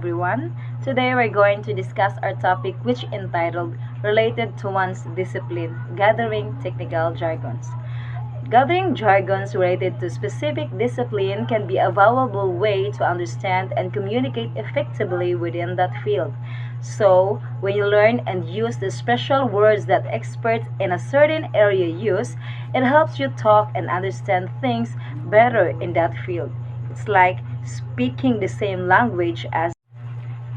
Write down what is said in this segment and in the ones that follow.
everyone. Today we're going to discuss our topic which entitled Related to One's Discipline, Gathering Technical Jargons. Gathering jargons related to specific discipline can be a valuable way to understand and communicate effectively within that field. So, when you learn and use the special words that experts in a certain area use, it helps you talk and understand things better in that field. It's like speaking the same language as.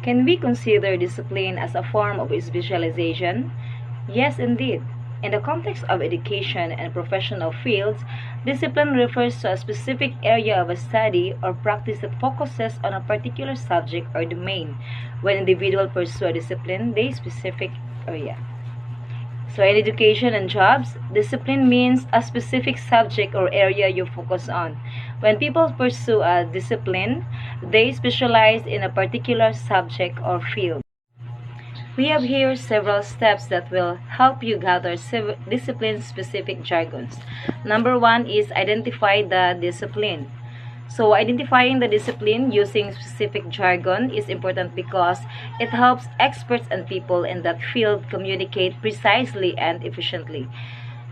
Can we consider discipline as a form of specialization? Yes, indeed. In the context of education and professional fields, discipline refers to a specific area of a study or practice that focuses on a particular subject or domain. When individuals pursue a discipline, they specific area. So in education and jobs, discipline means a specific subject or area you focus on. When people pursue a discipline, they specialize in a particular subject or field. We have here several steps that will help you gather discipline-specific jargons. Number one is identify the discipline. So identifying the discipline using specific jargon is important because it helps experts and people in that field communicate precisely and efficiently.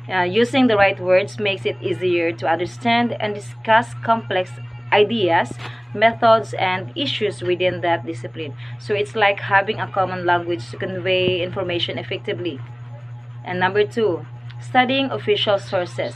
Using the right words makes it easier to understand and discuss complex ideas, methods, and issues within that discipline. So it's like having a common language to convey information effectively. And number two, studying official sources.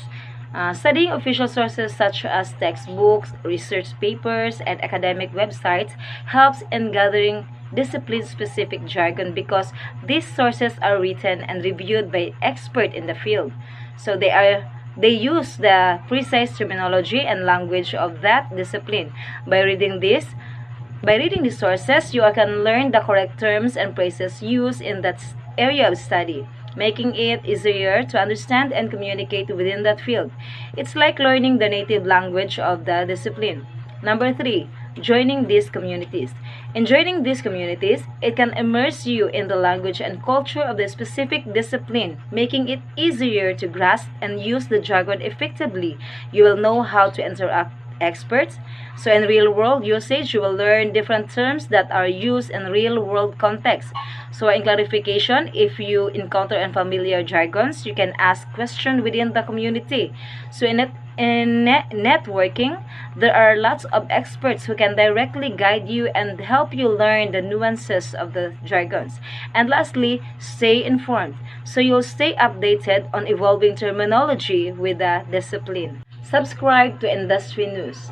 Studying official sources such as textbooks, research papers, and academic websites helps in gathering discipline-specific jargon because these sources are written and reviewed by experts in the field. So they use the precise terminology and language of that discipline. By reading the sources, you can learn the correct terms and phrases used in that area of study, making it easier to understand and communicate within that field. It's like learning the native language of the discipline. Number three, joining these communities. In joining these communities, it can immerse you in the language and culture of the specific discipline, making it easier to grasp and use the jargon effectively. You will know how to interact experts. So in real world usage, you will learn different terms that are used in real world context. So in clarification, if you encounter unfamiliar jargons, you can ask questions within the community. So networking, there are lots of experts who can directly guide you and help you learn the nuances of the jargons. And lastly, stay informed. So you'll stay updated on evolving terminology with the discipline. Subscribe to industry news.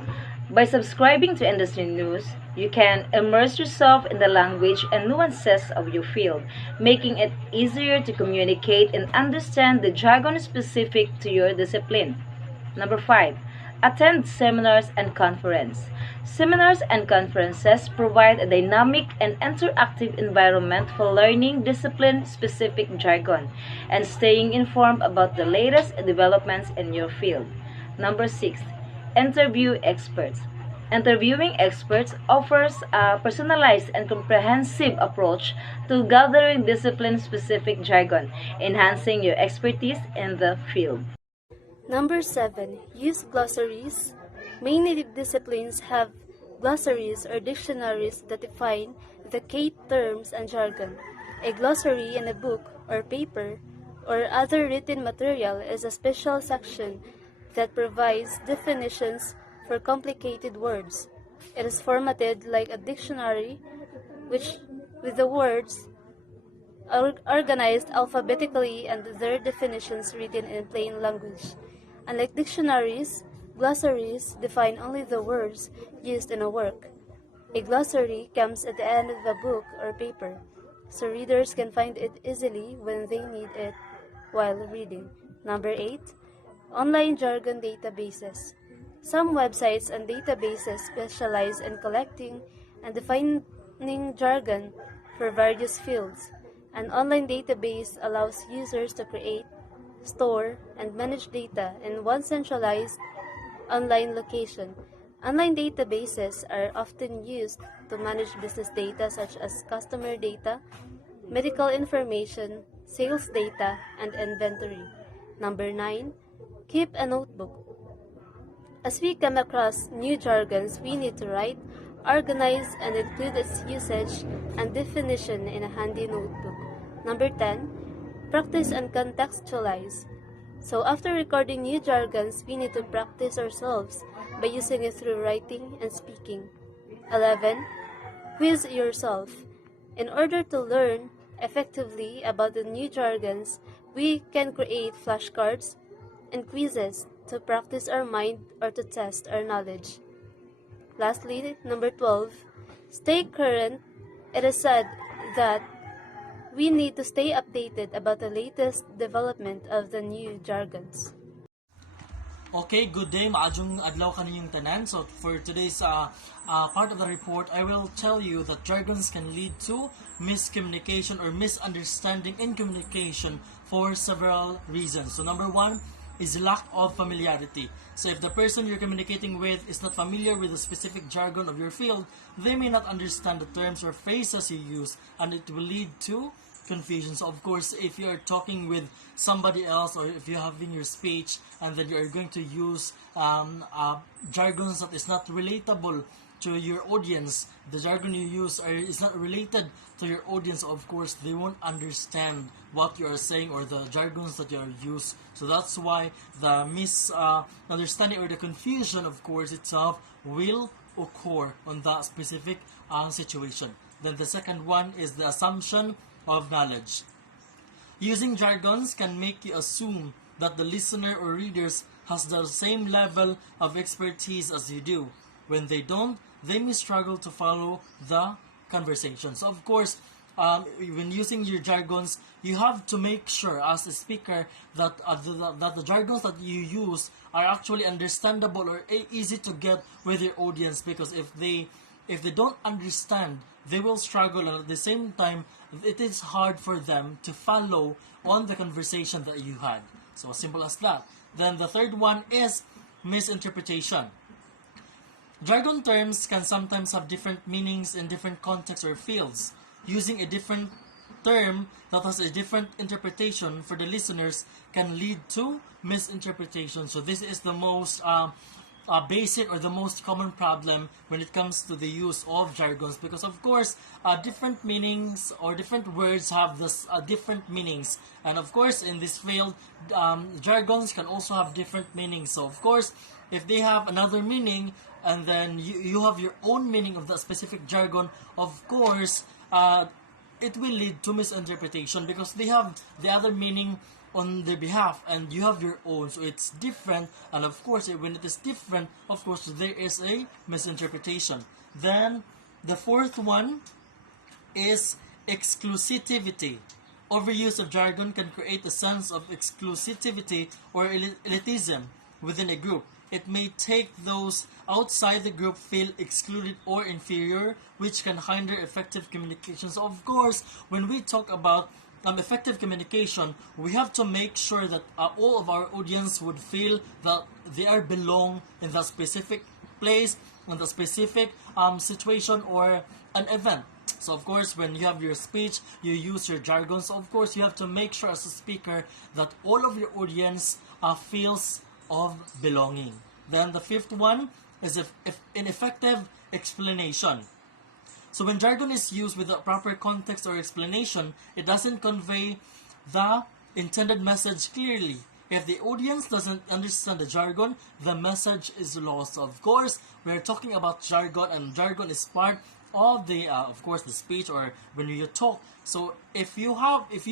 By subscribing to industry news, you can immerse yourself in the language and nuances of your field, making it easier to communicate and understand the jargon specific to your discipline. Number 5. Attend seminars and conferences. Seminars and conferences provide a dynamic and interactive environment for learning discipline-specific jargon and staying informed about the latest developments in your field. Number 6. Interview experts. Interviewing experts offers a personalized and comprehensive approach to gathering discipline-specific jargon, enhancing your expertise in the field. Number 7. Use glossaries. Many disciplines have glossaries or dictionaries that define the key terms and jargon. A glossary in a book or paper or other written material is a special section that provides definitions for complicated words. It is formatted like a dictionary, with the words organized alphabetically and their definitions written in plain language. Unlike dictionaries, glossaries define only the words used in a work. A glossary comes at the end of a book or paper, so readers can find it easily when they need it while reading. Number 8. Online jargon databases. Some websites and databases specialize in collecting and defining jargon for various fields. An online database allows users to create, store, and manage data in one centralized online location. Online databases are often used to manage business data such as customer data, medical information, sales data, and inventory. Number 9. Keep a notebook. As we come across new jargons, we need to write Organize and include its usage and definition in a handy notebook. Number 10, practice and contextualize. So after recording new jargons, we need to practice ourselves by using it through writing and speaking. 11, quiz yourself. In order to learn effectively about the new jargons, we can create flashcards and quizzes to practice our mind or to test our knowledge. Lastly, number 12, stay current. It is said that we need to stay updated about the latest development of the new jargons. Okay, good day. Maadjong adlaw kaninyong tanan. So for today's part of the report, I will tell you that jargons can lead to miscommunication or misunderstanding in communication for several reasons. So number one is lack of familiarity. So if the person you're communicating with is not familiar with the specific jargon of your field, they may not understand the terms or phrases you use, and it will lead to confusion. So of course, if you're talking with somebody else or if you're having your speech and then you're going to use jargons that is not relatable to your audience, the jargon you use is not related to your audience, of course they won't understand what you are saying or the jargons that you are used. So that's why the misunderstanding or the confusion, of course, itself will occur on that specific situation. Then the second one is the assumption of knowledge. Using jargons can make you assume that the listener or readers has the same level of expertise as you do. When they don't, they may struggle to follow the conversation. So of course, when using your jargons, you have to make sure as a speaker that the jargons that you use are actually understandable or easy to get with your audience, because if they don't understand, they will struggle, and at the same time it is hard for them to follow on the conversation that you had. So as simple as that. Then the third one is misinterpretation. Jargon terms can sometimes have different meanings in different contexts or fields. Using a different term that has a different interpretation for the listeners can lead to misinterpretation. So this is the most basic or the most common problem when it comes to the use of jargons, because of course different meanings or different words have this different meanings, and of course in this field jargons can also have different meanings. So of course if they have another meaning and then you have your own meaning of that specific jargon, of course it will lead to misinterpretation because they have the other meaning on their behalf and you have your own, so it's different, and of course when it is different, of course there is a misinterpretation. Then the fourth one is exclusivity. Overuse of jargon can create a sense of exclusivity or elitism within a group. It may take those outside the group feel excluded or inferior, which can hinder effective communication. So of course, when we talk about effective communication, we have to make sure that all of our audience would feel that they are belong in that specific place, in the specific situation or an event. So of course, when you have your speech, you use your jargon. So of course, you have to make sure as a speaker that all of your audience feels of belonging. Then the fifth one is if ineffective explanation. So when jargon is used with the proper context or explanation, it doesn't convey the intended message clearly. If the audience doesn't understand the jargon, the message is lost. Of course, we're talking about jargon, and jargon is part of the, of course, the speech or when you talk. So if you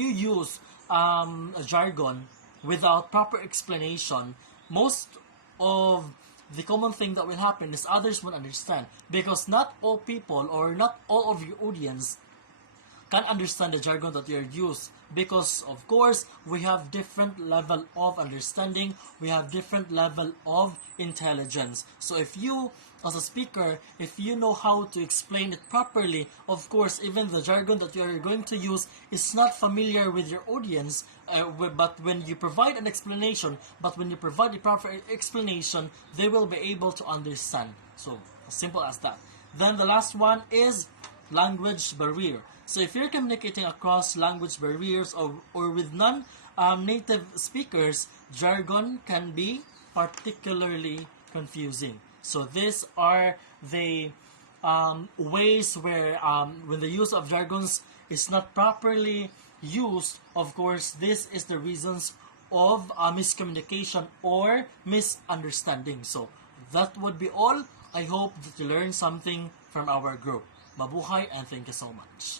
use a jargon without proper explanation, most of the common thing that will happen is others won't understand, because not all people or not all of your audience can understand the jargon that you're used, because of course we have different level of understanding, we have different level of intelligence. So if you as a speaker, if you know how to explain it properly, of course even the jargon that you're going to use is not familiar with your audience, but when you provide an explanation, but when you provide the proper explanation, they will be able to understand. So as simple as that. Then the last one is language barrier. So if you're communicating across language barriers or with non-native speakers, jargon can be particularly confusing. So these are the ways where when the use of jargons is not properly used, of course, this is the reasons of miscommunication or misunderstanding. So that would be all. I hope that you learned something from our group. Mabuhay and thank you so much.